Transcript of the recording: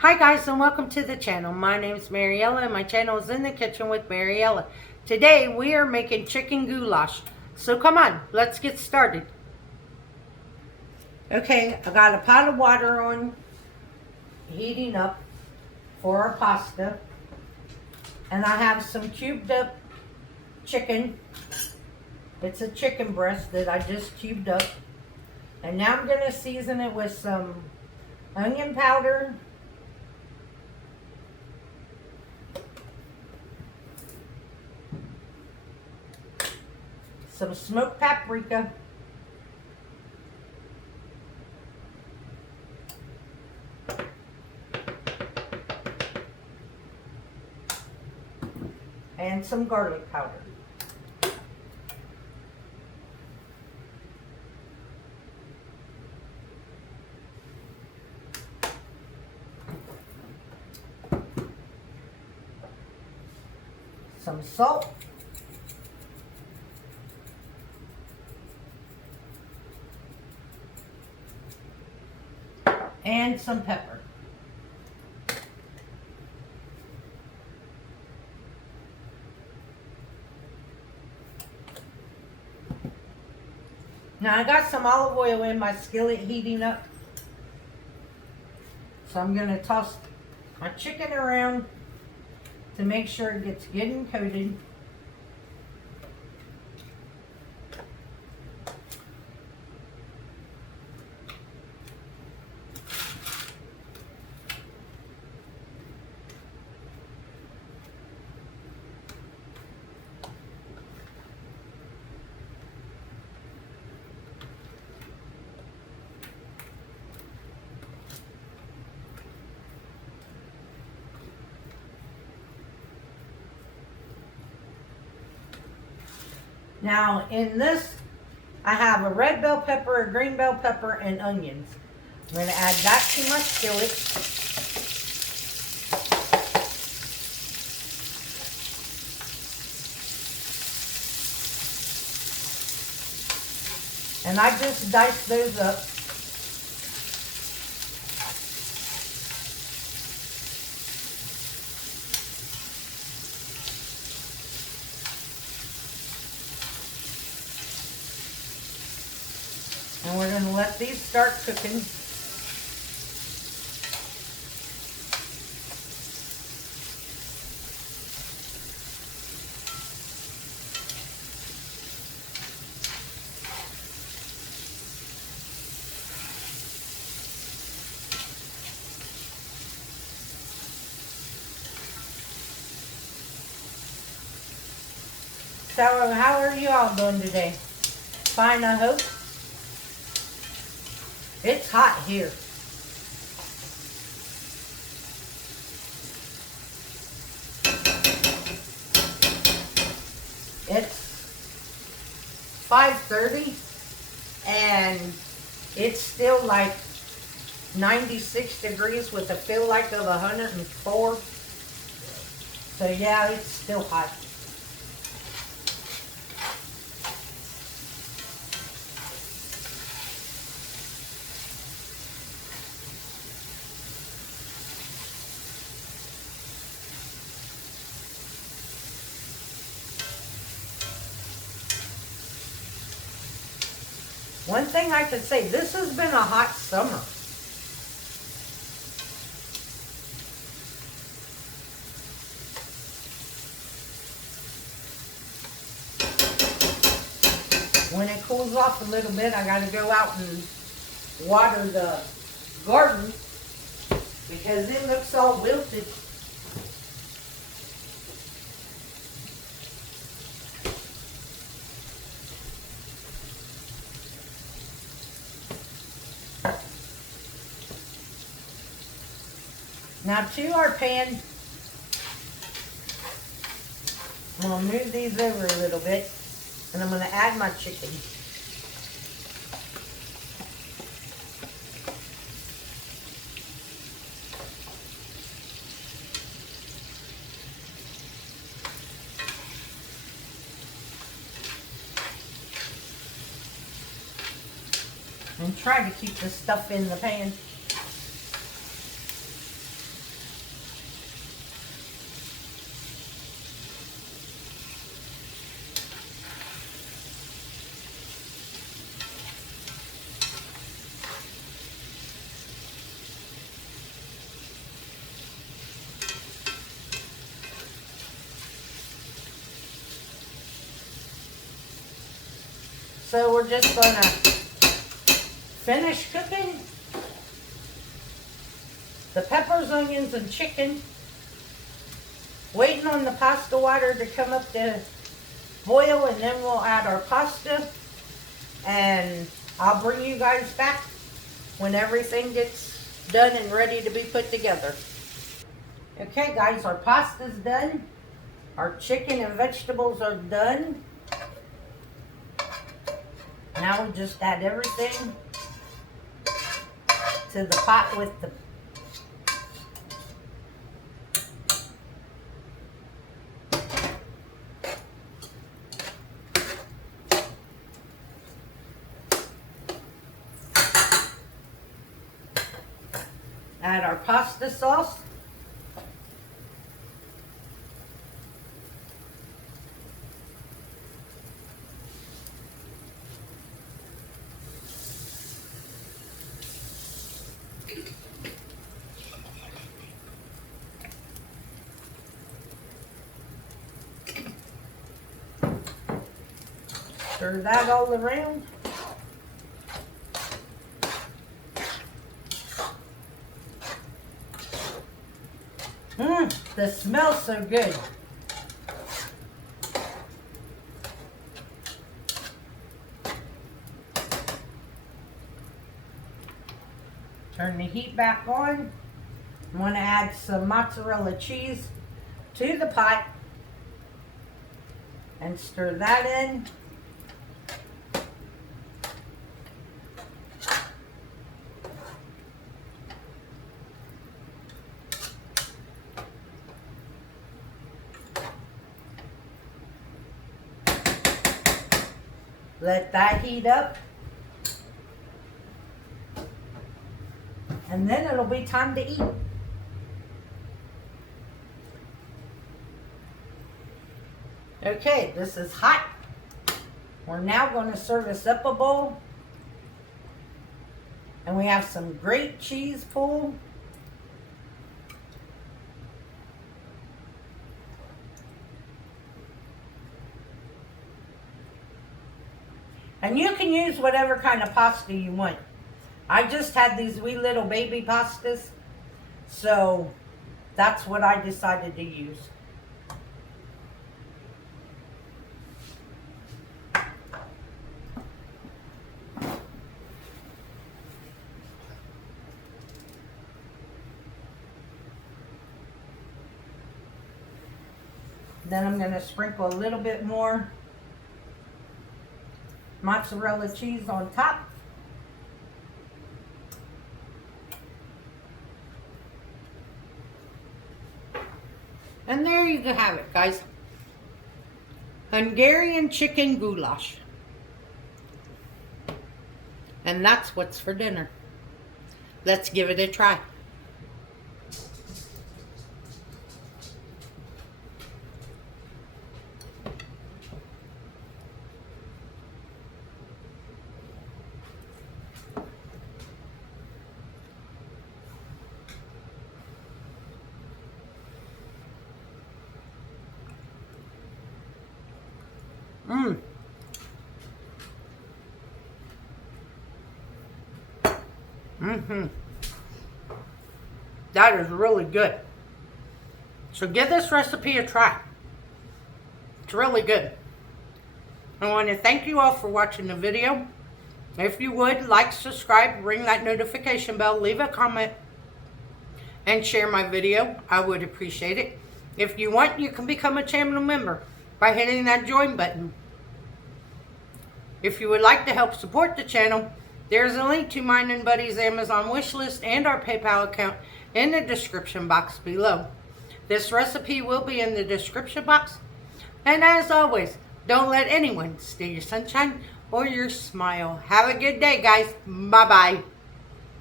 Hi guys and welcome to the channel. My name is Mariella and my channel is In the Kitchen with Mariella. Today we are making chicken goulash. So come on, let's get started. Okay, I got a pot of water on, heating up for our pasta. And I have some cubed up chicken. It's a chicken breast that I just cubed up. And now I'm going to season it with some onion powder, some smoked paprika, and some garlic powder. Some salt. And some pepper. Now I got some olive oil in my skillet heating up. So I'm going to toss my chicken around to make sure it gets good and coated. Now in this, I have a red bell pepper, a green bell pepper, and onions. I'm going to add that to my skillet. And I just dice those up. And we're going to let these start cooking. So how are you all doing today? Fine, I hope. It's hot here. It's 5:30 and it's still like 96 degrees with a feel like of 104. So yeah, it's still hot. One thing I could say, this has been a hot summer. When it cools off a little bit, I got to go out and water the garden because it looks all wilted. Now to our pan, I'm going to move these over a little bit and I'm going to add my chicken. And try to keep the stuff in the pan. So we're just gonna finish cooking the peppers, onions, and chicken. Waiting on the pasta water to come up to boil, and then we'll add our pasta. And I'll bring you guys back when everything gets done and ready to be put together. Okay guys, our pasta's done. Our chicken and vegetables are done. Now we just add everything to the pot with the add our pasta sauce. Stir that all around. The smells so good. Turn the heat back on. I'm going to add some mozzarella cheese to the pot and stir that in. Let that heat up. And then it'll be time to eat. Okay, this is hot. We're now going to service up a bowl. And we have some great cheese pull. And you can use whatever kind of pasta you want. I just had these wee little baby pastas, so that's what I decided to use. Then I'm going to sprinkle a little bit more mozzarella cheese on top. And there you have it, guys. Hungarian chicken goulash. And that's what's for dinner. Let's give it a try. That is really good. So give this recipe a try. It's really good. I want to thank you all for watching the video. If you would, like, subscribe, ring that notification bell, leave a comment, and share my video. I would appreciate it. If you want, you can become a channel member by hitting that join button. If you would like to help support the channel, there's a link to mine and Buddy's Amazon wishlist and our PayPal account in the description box below. This recipe will be in the description box. And as always, don't let anyone steal your sunshine or your smile. Have a good day, guys. Bye-bye.